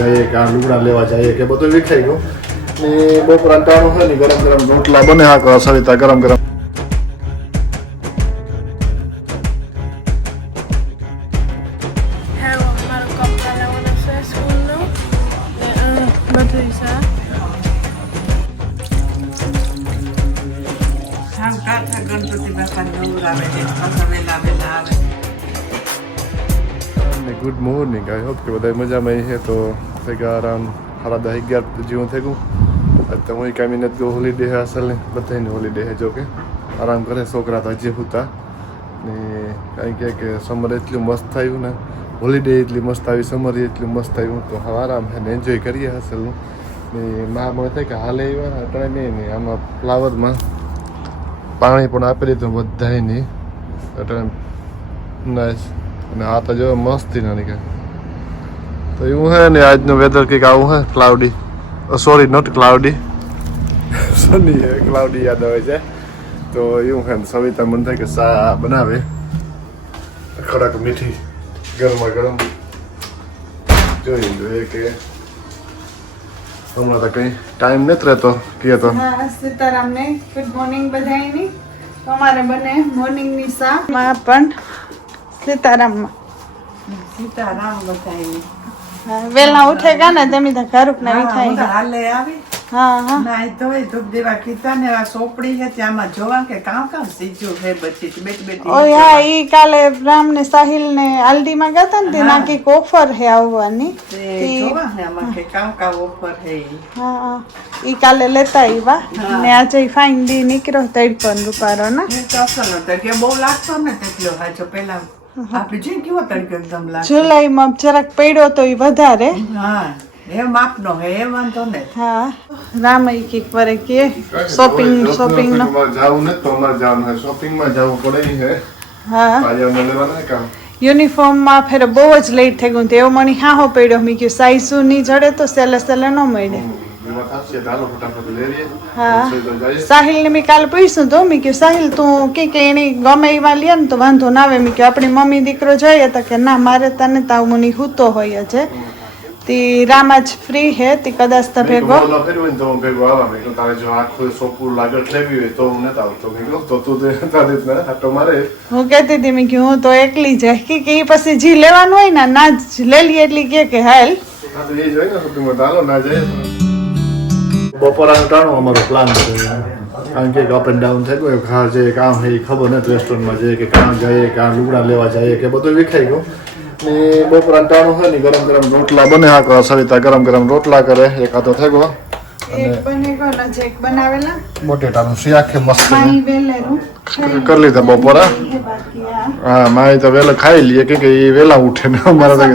જઈએ કે આ લુગડા લેવા જઈએ કે બધું વિખાઈ ગયું ને બપોર ટાણું હોય ને ગરમ ગરમ રોટલા બને હા સવિતા ગરમ ગરમ ગુડ મોર્નિંગ આઈ હોપ કે બધા મજામાં છે તો ભેગા અરાઉન્ડ 11:30 જેવું થઈ ગયું આજ તો હું કામી નથી ગયો હોલિડે છે અસલ ને બધાની હોલિડે છે જો કે આરામ કરે છોકરા તો હજી હતા ને કાંઈ કે સમર એટલું મસ્ત થયું ને હોલિડે એટલી મસ્ત આવી સમર એટલું મસ્ત આવ્યું તો હવે આરામ છે ને એન્જોય કરીએ અસલનું ને માં મને થાય કે હાલે આવ્યા અટાણે નહીં આમાં ફ્લાવરમાં પાણી પણ આપી દીધું બધાની અટાણે નાઈસ અને આ તો જો મસ્તી ના નીકળે તો એવું હે ને આજનું વેધર કંઈક આવું હે cloudy sorry not cloudy sunny હે ક્લાઉડી યાદ આવે છે તો એવું હે સવિતા મને થાય કે ચા બનાવે કડક મીઠી ગરમા ગરમ જોઈએ કે હમણાં તો કંઈ ટાઈમ નથી રહેતો કે તો સીતારામને ગુડ મોર્નિંગ બધાની તમારે બને મોર્નિંગની ચા માં પણ સીતારામ બધાની વેલા ઉઠેગા ને તેમી તો ઘરુક નવી થાય હાલે આવી હા ના તો ધૂપ દેવા કીધા ને આ સોપડી છે ત્યાંમાં જોવા કે કામ સીજ્યું છે બચી બેટી ઓ યા ઈ કાલે રામ ને સાહિલ ને આલડી માં ગયા ને તે નાકી ઓફર હે આવવાની જોવા ને આમાં કે કામ ઓફર હે હા ઈ કાલે લેતા આવ્યા ને આજે ફાઇન ડી નીકળ્યો 53 રૂપિયા ને તો અસલ હતો કે બહુ લાગતો ને તેટલો હાજો પેલા આપણે જે કેવો તડકો એકદમ લાગે જુલાઈ માં જરાક પડ્યો તો ઈ વધારે હા એ માપનો હે એ વાંધો ને હા રામઈ કી કરે કે શોપિંગ નો જાવું ને તો અમારે જવાનું છે શોપિંગ માં જવું પડે છે હા આજે મને લેવાના કામ યુનિફોર્મ માં ફેર બહુ જ લેટ થઈ ગયું તેવો મને હાહો પડ્યો મી કે સાઈઝ ની જડે તો સેલે ન મળે હા સાહિલ ને મેં કાલે પૂછ્યું તો મેં કે સાહિલ તું કે એની ગમે એવા લે ને તો વાંધો ના આવે મેં કે આપણી મમ્મી દીકરો જોઈએ તો કે ના મારે તને તાવ મને હૂતો હોય છે તી રામ જ ફ્રી હે તી કદાચ તો ભેગો હું કહેતી હતી મેં કે હું તો એકલી જાય કે પછી જી લેવાનું હોય ને ના જ લઈ લઈએ એટલી કે હાલ બપોરા ટાણું અમારો પ્લાન કારણ કે અપ એન્ડ ડાઉન થઈ ગયું ઘર જઈએ કામ છે ખબર નથી રેસ્ટોરન્ટમાં જઈએ કે કામ જઈએ કાં લુગડા લેવા જઈએ કે બધું વિખાઈ ગયું ને બપોરા ટાણું હોય ને ગરમ ગરમ રોટલા બને હા સવિતા ગરમ ગરમ રોટલા કરે એકાદો થઈ ગયો બટેટાનું શાક મસ્ત કરી લીધા બપોરા હા મારી તો વહેલા ખાઈ લઈએ કે એ વહેલા ઉઠે ને અમારા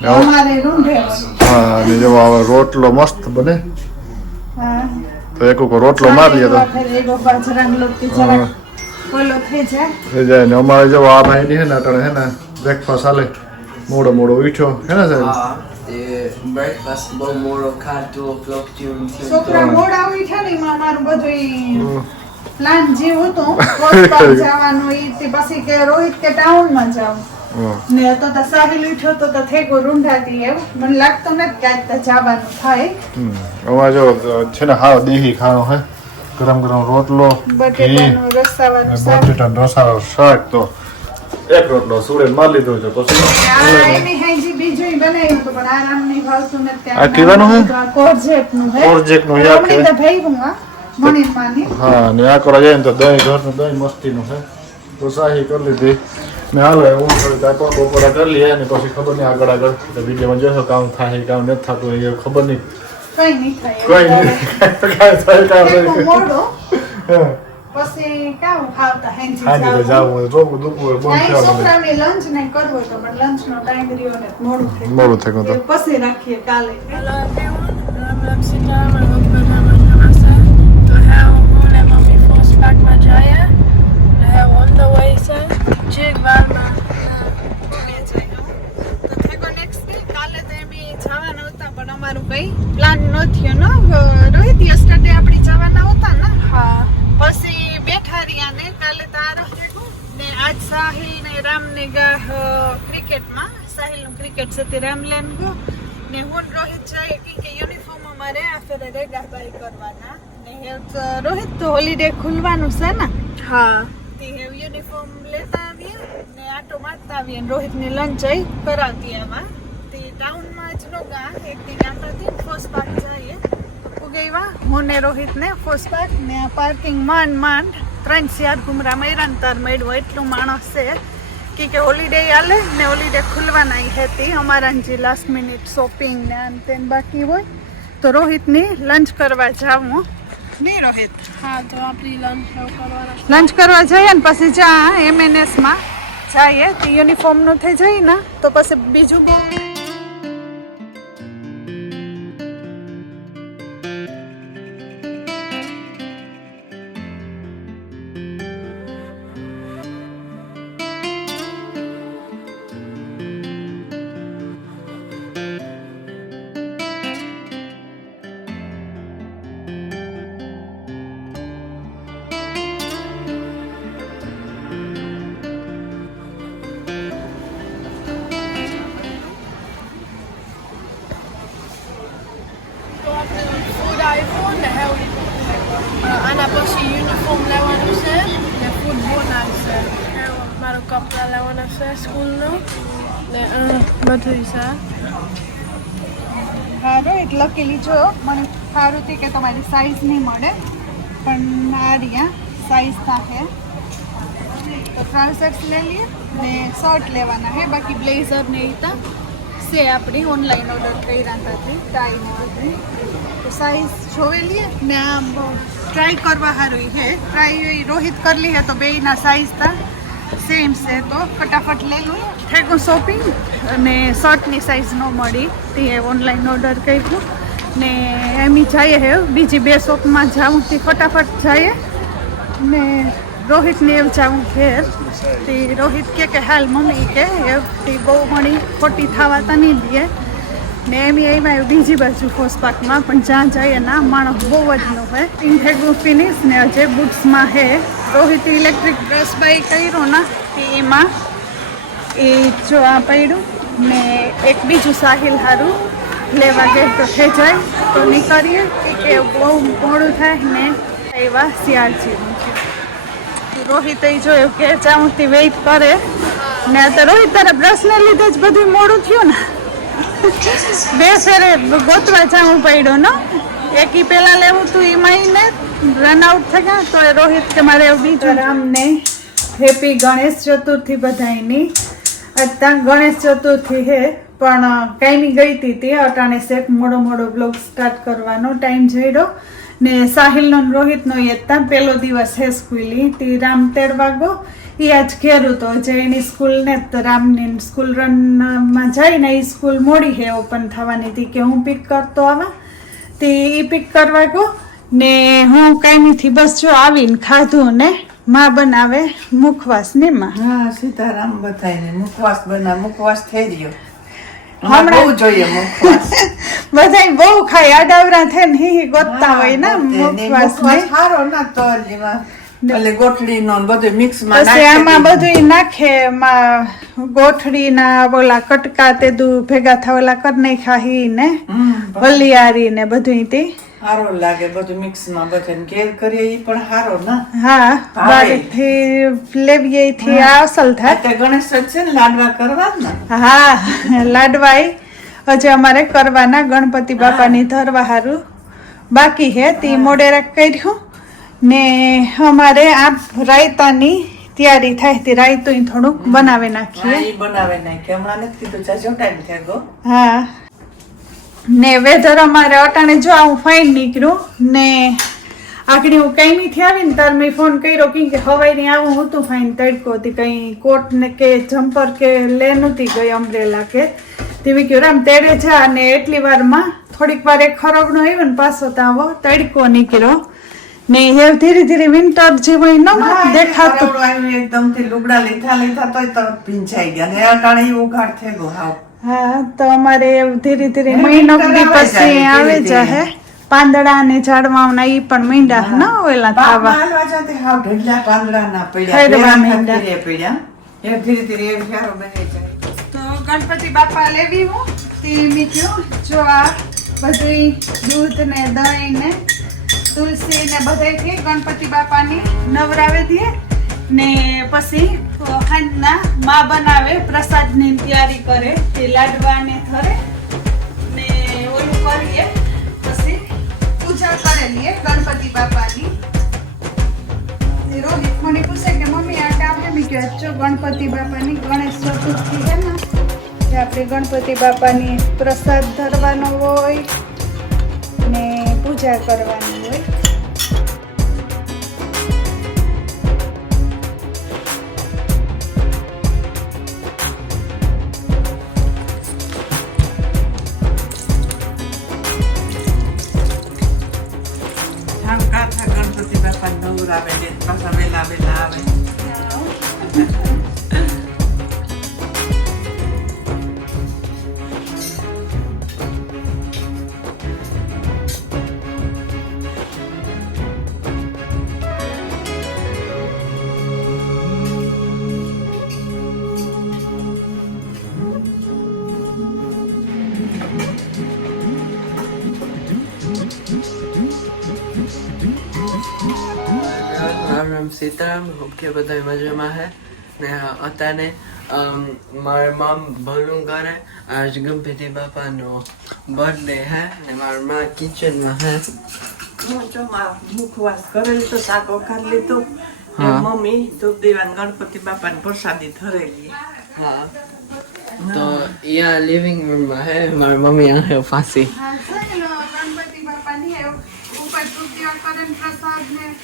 હા ને જો હવે રોટલો મસ્ત બને તો એક રોટલો મારી લે તો થઈ જાય ને અમારે જો આ ભાઈ ની હે ને અટણે હે ને બ્રેકફાસ્ટ હાલે મોડો ઉઠ્યો હે ને સાહેબ breakfast બહુ મોડો ખાધો ક્લોક ટ્યુન છોકરા મોડા ઉઠ્યા ને માં મારું બધું પ્લાન જે હતો કોસ્ટ જવાનું ઈ તે પછી કે રોહિત કે ટાઉન માં જાવ ને તો સાહિલ ઉઠ્યો તો થેગો રૂંઢાતી એવું મને લાગતો નથી કે આજ તો જવાનું થાય અમાર જો છે ને હાવ દેહી ખાણો હે ગરમ ગરમ રોટલો બટેટાનું રસાવાળું શાક બટેટાનું રસાવાળું શાક તો એક રોટલો સુડે માર લીધો છે પછી એની હાજી બીજું બનાવ્યું તો પણ આરામ નહીં ભાવતું નથી આ કેવાનું હે કોર્જેટનું હે કોર્જેટનું યાદ છે તો ભેગું મણીન માની હા ને આ કરવા જાય ને તો દહીં ઘરનું દહીં મસ્તીનું છે તો શાહી કરી લીધી મેં હાલો હું થોડી તાકો બપોરા કરી લઈએ ને પછી ખબર નહીં આગળ વિડીયોમાં જોશો કામ થાય કામ નથી થતું એ ખબર નહીં કઈ નહીં થાય મોડો પછી કામ ખાવતા હેંજી જાવું રોગ દુખવું બંધ થવાનું છોકરાને લંચ ને કરવો તો પણ લંચ નો ટાઈમ રહ્યો ને મોડું થઈ ગયું પછી રાખીએ કાલે પ્લાન નો થયો ને રોહિત યસ્ટરડે આપણે જવાના હતા ને હા પછી બેઠા રહ્યા ને કાલે તારા ને આજ સાહિલ ને રામ ને ગા ક્રિકેટમાં સાહિલનું ક્રિકેટ છે તે રામલેન ગયો ને હું રોહિત જાય કે યુનિફોર્મ અમારે આ ફેરે રેગા બાય કરવાના ને રોહિત તો હોલિડે ખુલવાનું છે ને હા તે યુનિફોર્મ લેતા આવીએ ને આટો મારતા આવીએ ને રોહિતની લંચ કરાવતી આવા તે ટાઉનમાં જ નો ગા એક દી ગામડાથી ફર્સ્ટ પાર્ક જઈએ ઉગેવા હું ને રોહિત ને ફર્સ્ટ પાર્ક ને આ પાર્કિંગ માંડ 3-4 ઘુમરા મૈરાંતર મેળવો એટલું માણસ છે કે હોલિડે આલે ને હોલિડે ખુલવાના હતી અમારા જે લાસ્ટ મિનિટ શોપિંગ ને આમ તેમ બાકી હોય તો રોહિતની લંચ કરવા જાવું નહીં રોહિત હા તો આપણી લંચ કરવાના લંચ કરવા જઈએ ને પછી જ્યાં MNS માં જઈએ તો યુનિફોર્મનું થઈ જાય ને તો પછી બીજું બહુ ફૂડ આવ્યું ને આના પછી યુનિફોર્મ લેવાનું છે ને ફૂડ બોનસ છે મારું કપડાં લેવાના છે સ્કૂલનું ને બધું છે સારું એટલે લખેલી જો મને સારું હતી કે તમારી સાઈઝ નહીં મળે પણ આ રહ્યા સાઈઝ થાય તો ટ્રાઉઝર્સ લઈ લઈએ ને શર્ટ લેવાના હે બાકી બ્લેઝર ને એ છે આપણી ઓનલાઈન ઓર્ડર કર્યા હતી ટાઈમ હતી તો સાઈઝ જોવેલીએ ને આમ ટ્રાય કરવા સારું હે ટ્રાય રોહિત કરલી હે તો બેયના સાઈઝ તા સેમ છે તો ફટાફટ લઈ લઉં થેગું શોપિંગ અને શર્ટની સાઈઝ ન મળી તે ઓનલાઈન ઓર્ડર કર્યું ને એમ જઈએ હે બીજી 2 શોપમાં જાઉં તે ફટાફટ જઈએ ને રોહિતને એવું જાઉં ઘેર તે રોહિત કે હાલ મમ્મી કે એવી બહુ મળી ખોટી થવા તો નહીં દે ને એમાં બીજી બાજુ ફોસ પાર્કમાં પણ જ્યાં જઈએ ના માણસ બહુ જ ન હોય ઇન્ફેગું ફિનિશ ને અજય બુટ્સમાં હે રોહિત ઇલેક્ટ્રિક બ્રશ બાય કર્યો ને એમાં એ જો આ પડ્યું ને એક બીજું સાહિલ સારું લેવા ગઈ તો થઈ જાય તો નીકળીએ કે બહુ મોડું થાય ને એવા શિયાળ જેવું છે રોહિત જોયું કે ચાઉથી વેઇટ કરે ને તો રોહિત તારા બ્રશને લીધે જ બધું મોડું થયું ને 2 ફેરે ગોતવા જવું પડ્યું ને એકી પહેલાં લેવું તું એમાં ને રન આઉટ થઈ ગયા તો રોહિત કે મારે બીજું રામને હેપી ગણેશ ચતુર્થી બધાયની અત્યારે ગણેશ ચતુર્થી હે પણ કાંઈ ગઈ હતી તે અટાણે શેક મોડો બ્લોગ સ્ટાર્ટ કરવાનો ટાઈમ જઈડો ને સાહિલનો રોહિતનો એ પહેલો દિવસ હે સ્કૂલી તે રામ 13 વાગો એ આજ ઘેરું તો જે એની સ્કૂલ ને તો રામની સ્કૂલ રનમાં જઈને એ સ્કૂલ મોડી હે ઓપન થવાની હતી કે હું પિક કરતો આવા તે એ પિક કરવા ગયો ને હું કાંઈથી બસ જો આવીને ખાધું ને માં બનાવે મુખવાસ ને માં હા સીતારામ બધાને મુખવાસ થઈ રહ્યો હમણાં બહુ જોઈએ મુખવાસ બધા બહુ ખાય આડાવરા થઈને હી ગોતતા હોય ને મુખવાસ ને સારો ના તો એમાં એટલે ગોઠડી નો બધું મિક્સ માં પછી આમાં બધું નાખે એમાં ગોઠડી ના બોલા કટકા તે દુ ભેગા થયેલા કર નાખ્યા હી ને વલિયારી ને બધું તે સારો લાગે બધું મિક્સ માં બધું ઘેર કરીએ ઈ પણ સારો ના હા બારેથી લેવીએ થી આ અસલ થાય તે ગણેશ છે ને લાડવા કરવા જ ને હા લાડવાઈ હજી અમારે કરવાના ગણપતિ બાપાની ધરવા હારું બાકી હે તે મોડેરા કર્યું ને અમારે આ રાયતાની તૈયારી થાય તે રાયતું થોડુંક બનાવી નાખીએ ઈ બનાવે નાખી હમણાં નથી કીધું જાજો ટાઈમ થઈ ગયો હા ને વેધર અમારે અટાણે જો આવું ફાઇન નીકળ્યું ને આગળ હું કઈ થી આવીને તાર મેં ફોન કર્યો કે હવાઈ આવું હતું ફાઇન તડકો હતી કઈ કોટ ને કે જમ્પર કે લે નહોતી ગઈ અમ્બ્રેલા કે તેવી કહ્યું રામ તેડે જા અને એટલી વારમાં થોડીક વાર એક ખરોબનો આવ્યો ને પાછો તાવો તડકો નીકળ્યો ને એ ધીરે ધીરે વિન્ટર જેવું ન દેખાતું એકદમ થી લુગડા લીધા તોય તરત ભીંજાઈ ગયા ને અટાણે ઈ ઉઘાડ થઈ ગયો હાવ હા તો અમારે ધીરે ધીરે મહિનો પછી આવે જાહે પાંદડા ને ઝાડવાના ઈ પણ મીંડા ન ઓલા થાવા હાલવા જાતે હાવ ઢગલા પાંદડા ના હેડવા માંડ્યા. પડ્યા એ ધીરે ધીરે એ સારો બની જાય તો ગણપતિ બાપા લેવી હું તે મીઠું જો આ બધું દૂધ ને દહીં ને તુલસી ને બધાથી ગણપતિ બાપાની નવરાવે દઈએ ને પછી હાંજના માં બનાવે પ્રસાદની તૈયારી કરે તે લાડવા ને ધરે ને ઓલું કરીએ પછી પૂજા કરેલી ગણપતિ બાપાની રોહિત મને પૂછે કે મમ્મી આ ટામે મી કે જો ગણપતિ બાપાની ગણેશ ચતુર્થી છે ને તે આપણે ગણપતિ બાપાની પ્રસાદ ધરવાનો હોય ને પૂજા કરવાની હોય ગણપતિ બાપા નવરાવે ને પાછા વેલા વેલા આવે રામ સીતારામ હોપ કે બધા મજામાં હે ને અત્યારે મારા મામ ભલું કરે આજ ગણપતિ બાપાનો બર્થડે હે ને મારા માં કિચનમાં હે હું જો મુખવાસ કરેલી તો શાક વખાર લીધું ને હા. મમ્મી ધૂપ દીવાન ગણપતિ બાપાની પ્રસાદી ધરેલી હા તો અહીંયા લિવિંગ રૂમમાં હે મારી મમ્મી આ ફાંસી હા ચાલો ગણપતિ બાપાની ઉપર તૃતીય કરે પ્રસાદ ને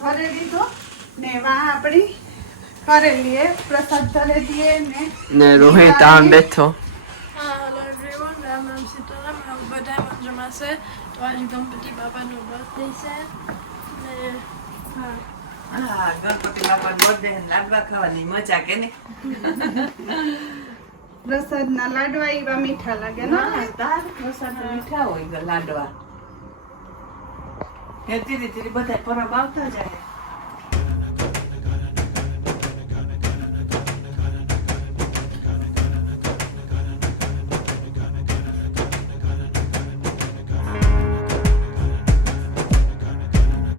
ઘરે દીધો ને વા આપણી કરેલી પ્રસાદ ધરે દઈએ ને રોહિત આમ બેઠો હેલો એવરીવન રામ રામ સીતારામ બધા મજામાં છે તો આજે ગણપતિ બાપાનો બર્થડે છે ને હા હા ગણપતિ બાપાનો બર્થડે લાડવા ખાવાની મજા કે ને પ્રસાદના લાડવા એવા મીઠા લાગે ને તાર પ્રસાદ મીઠા હોય લાડવા એ ધીરે ધીરે બધા પરબ આવતા જાય